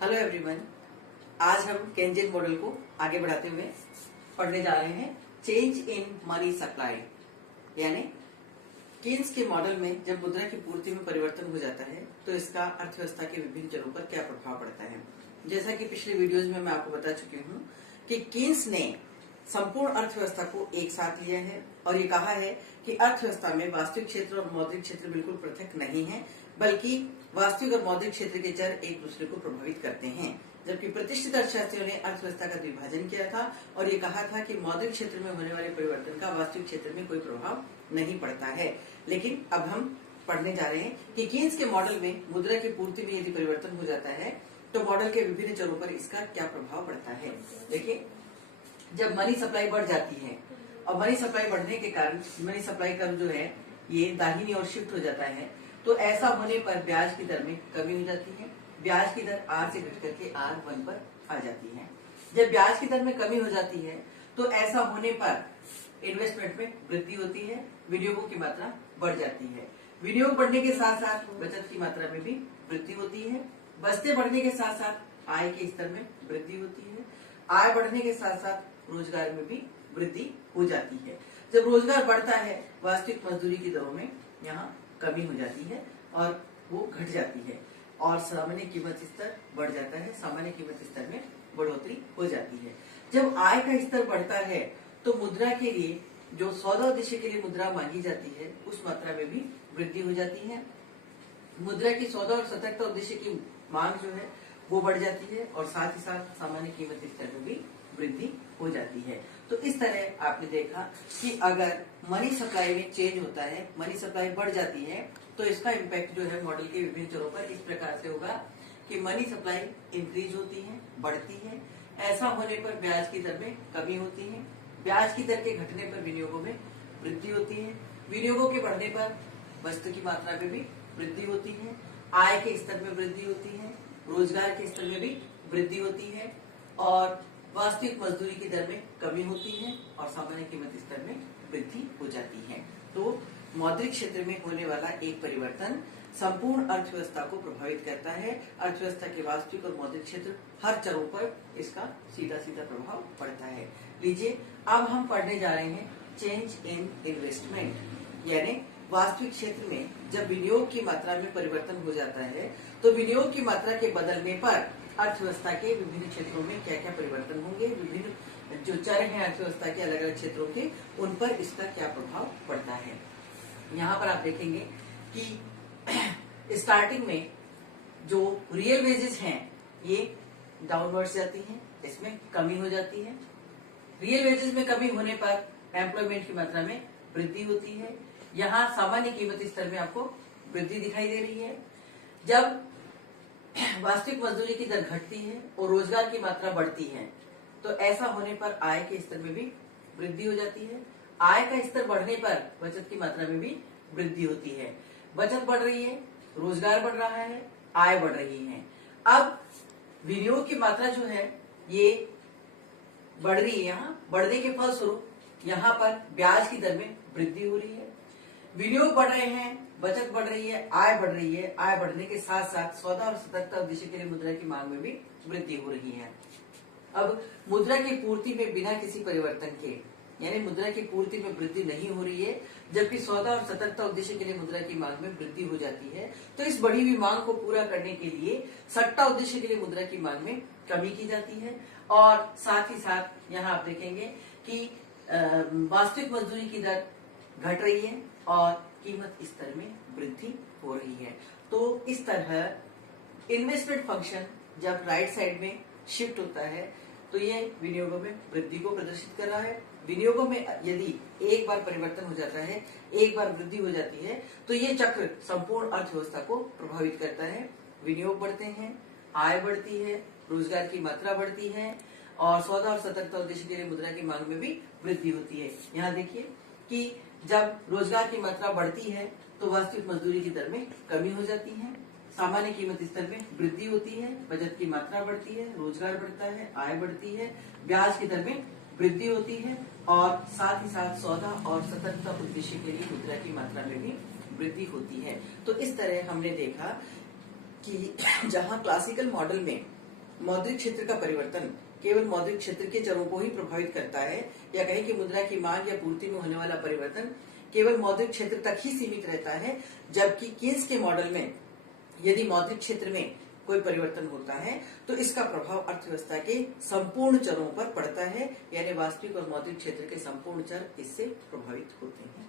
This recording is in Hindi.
Hello everyone. आज हम केनजेन मॉडल को आगे बढ़ाते हुए पढ़ने जा रहे हैं चेंज इन मनी सप्लाई, यानी केन्स के मॉडल में जब मुद्रा की पूर्ति में परिवर्तन हो जाता है तो इसका अर्थव्यवस्था के विभिन्न चरों पर क्या प्रभाव पड़ता है। जैसा कि पिछले वीडियोज में मैं आपको बता चुकी हूँ कि केन्स ने संपूर्ण अर्थव्यवस्था को एक साथ लिया है और ये कहा है कि अर्थव्यवस्था में वास्तविक क्षेत्र और मौद्रिक क्षेत्र बिल्कुल पृथक नहीं है, बल्कि वास्तविक और मौद्रिक क्षेत्र के चर एक दूसरे को प्रभावित करते हैं। जबकि प्रतिष्ठित अर्थशास्त्रियों ने अर्थव्यवस्था का द्विभाजन किया था और ये कहा था कि मौद्रिक क्षेत्र में होने वाले परिवर्तन का वास्तविक क्षेत्र में कोई प्रभाव नहीं पड़ता है। लेकिन अब हम पढ़ने जा रहे हैं कि केन्स के मॉडल में मुद्रा की पूर्ति में यदि परिवर्तन हो जाता है तो मॉडल के विभिन्न चरों पर इसका क्या प्रभाव पड़ता है। देखिए, जब मनी सप्लाई बढ़ जाती है और मनी सप्लाई बढ़ने के कारण मनी सप्लाई कर्व जो है ये दाहिनी ओर शिफ्ट हो जाता है, तो ऐसा होने पर ब्याज की दर में कमी हो जाती है। ब्याज की दर R से घट करके R1 पर आ जाती है। जब ब्याज की दर में कमी हो जाती है तो ऐसा होने पर इन्वेस्टमेंट में वृद्धि होती है, विनियोगों की मात्रा बढ़ जाती है। विनियोग बढ़ने के साथ साथ बचत की मात्रा में भी वृद्धि होती है। बचतें बढ़ने के साथ साथ आय के स्तर में वृद्धि होती है। आय बढ़ने के साथ साथ रोजगार में भी वृद्धि हो जाती है। जब रोजगार बढ़ता है, वास्तविक मजदूरी की दरों में यहाँ कमी हो जाती है और वो घट जाती है और सामान्य कीमत स्तर बढ़ जाता है। सामान्य कीमत स्तर में बढ़ोतरी हो जाती है। जब आय का स्तर बढ़ता है तो मुद्रा के लिए जो सौदा उद्देश्य के लिए मुद्रा मांगी जाती है उस मात्रा में भी वृद्धि हो जाती है। मुद्रा की सौदा और सतर्कता उद्देश्य की मांग जो है वो बढ़ जाती है और साथ ही साथ सामान्य कीमत स्तर में भी वृद्धि हो जाती है। तो इस तरह आपने देखा कि अगर मनी सप्लाई में चेंज होता है, मनी सप्लाई बढ़ जाती है, तो इसका इम्पैक्ट जो है मॉडल के विभिन्न चरों पर इस प्रकार से होगा कि मनी सप्लाई इंक्रीज होती है, बढ़ती है। ऐसा होने पर ब्याज की दर में कमी होती है। ब्याज की दर के घटने पर विनियोगों में वृद्धि होती है। विनियोगों के बढ़ने पर वस्तु की मात्रा में भी वृद्धि होती है। आय के स्तर में वृद्धि होती है। रोजगार के स्तर में भी वृद्धि होती है और वास्तविक मजदूरी की दर में कमी होती है और सामान्य कीमत स्तर में वृद्धि हो जाती है। तो मौद्रिक क्षेत्र में होने वाला एक परिवर्तन संपूर्ण अर्थव्यवस्था को प्रभावित करता है। अर्थव्यवस्था के वास्तविक और मौद्रिक क्षेत्र हर चरों पर इसका सीधा सीधा प्रभाव पड़ता है। लीजिए, अब हम पढ़ने जा रहे हैं चेंज इन इन्वेस्टमेंट, यानी वास्तविक क्षेत्र में जब विनियोग की मात्रा में परिवर्तन हो जाता है तो विनियोग की मात्रा के बदलने पर अर्थव्यवस्था के विभिन्न क्षेत्रों में क्या क्या परिवर्तन होंगे, विभिन्न जो चर हैं अर्थव्यवस्था के अलग अलग क्षेत्रों के, उन पर इसका क्या प्रभाव पड़ता है। यहाँ पर आप देखेंगे कि स्टार्टिंग में जो रियल वेजेस हैं ये डाउनवर्ड्स जाती हैं, इसमें कमी हो जाती है। रियल वेजेस में कमी होने पर एम्प्लॉयमेंट की मात्रा में वृद्धि होती है। यहाँ सामान्य कीमत स्तर में आपको वृद्धि दिखाई दे रही है। जब वास्तविक मजदूरी की दर घटती है और रोजगार की मात्रा बढ़ती है तो ऐसा होने पर आय के स्तर में भी वृद्धि हो जाती है। आय का स्तर बढ़ने पर बचत की मात्रा में भी वृद्धि होती है। बचत बढ़ रही है, रोजगार बढ़ रहा है, आय बढ़ रही है। अब विनियोग की मात्रा जो है ये बढ़ रही है। यहाँ बढ़ने के फलस्वरूप यहाँ पर ब्याज की दर में वृद्धि हो रही है। विनियोग बढ़ रहे हैं, बचत बढ़ रही है, आय बढ़ रही है। आय बढ़ने के साथ साथ सौदा और सतर्कता उद्देश्य के लिए मुद्रा की मांग में भी वृद्धि हो रही है। अब मुद्रा की पूर्ति में बिना किसी परिवर्तन के, यानी मुद्रा की पूर्ति में वृद्धि नहीं हो रही है, जबकि सौदा और सतर्कता उद्देश्य के लिए मुद्रा की मांग में वृद्धि हो जाती है, तो इस बढ़ी हुई मांग को पूरा करने के लिए सट्टा उद्देश्य के लिए मुद्रा की मांग में कमी की जाती है। और साथ ही साथ यहाँ आप देखेंगे कि वास्तविक मजदूरी की दर घट रही है और कीमत स्तर में वृद्धि हो रही है। तो इस तरह इन्वेस्टमेंट फंक्शन जब राइट साइड में शिफ्ट होता है तो ये विनियोगों में वृद्धि को प्रदर्शित कर रहा है। विनियोगों में यदि एक बार परिवर्तन हो जाता है, एक बार वृद्धि हो जाती है, तो ये चक्र संपूर्ण अर्थव्यवस्था को प्रभावित करता है। विनियोग बढ़ते हैं, आय बढ़ती है, रोजगार की मात्रा बढ़ती है और सौदा और सतर्कता उद्देश्य के लिए मुद्रा की मांग में भी वृद्धि होती है। यहाँ देखिए कि जब रोजगार की मात्रा बढ़ती है तो वास्तविक मजदूरी की दर में कमी हो जाती है, सामान्य कीमत स्तर में वृद्धि होती है, बचत की मात्रा बढ़ती है, रोजगार बढ़ता है, आय बढ़ती है, ब्याज की दर में वृद्धि होती है और साथ ही साथ सौदा और सतर्कता उद्देश्य के लिए मुद्रा की मात्रा में भी वृद्धि होती है। तो इस तरह हमने देखा कि जहां क्लासिकल मॉडल में मौद्रिक क्षेत्र का परिवर्तन केवल मौद्रिक क्षेत्र के चरों को ही प्रभावित करता है, या कहें कि मुद्रा की मांग या पूर्ति में होने वाला परिवर्तन केवल मौद्रिक क्षेत्र तक ही सीमित रहता है, जबकि कीन्स के मॉडल में यदि मौद्रिक क्षेत्र में कोई परिवर्तन होता है तो इसका प्रभाव अर्थव्यवस्था के संपूर्ण चरों पर पड़ता है, यानी वास्तविक और मौद्रिक क्षेत्र के संपूर्ण चर इससे प्रभावित होते हैं।